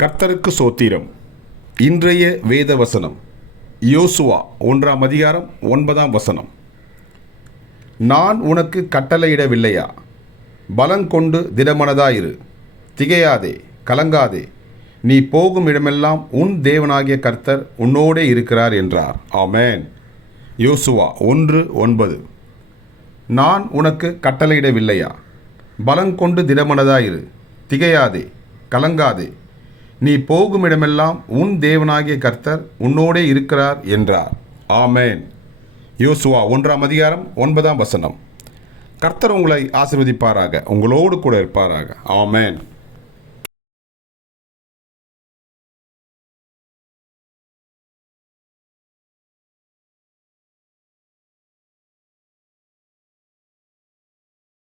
கர்த்தருக்கு சோத்திரம். இன்றைய வேத வசனம் யோசுவா 1ஆம் அதிகாரம் 9ஆம் வசனம். நான் உனக்கு கட்டளையிடவில்லையா? பலங்கொண்டு திடமனதாயிரு, திகையாதே, கலங்காதே, நீ போகும் இடமெல்லாம் உன் தேவனாகிய கர்த்தர் உன்னோடே இருக்கிறார் என்றார். ஆமென். யோசுவா 1:9. நான் உனக்கு கட்டளையிடவில்லையா? பலங்கொண்டு திடமனதாயிரு, திகையாதே, கலங்காதே, நீ போகும் இடமெல்லாம் உன் தேவனாகிய கர்த்தர் உன்னோடே இருக்கிறார் என்றார். ஆமென். யோசுவா 1ஆம் அதிகாரம் 9ஆம் வசனம். கர்த்தர் உங்களை ஆசீர்வதிப்பாராக, உங்களோடு கூட இருப்பாராக. ஆமென்.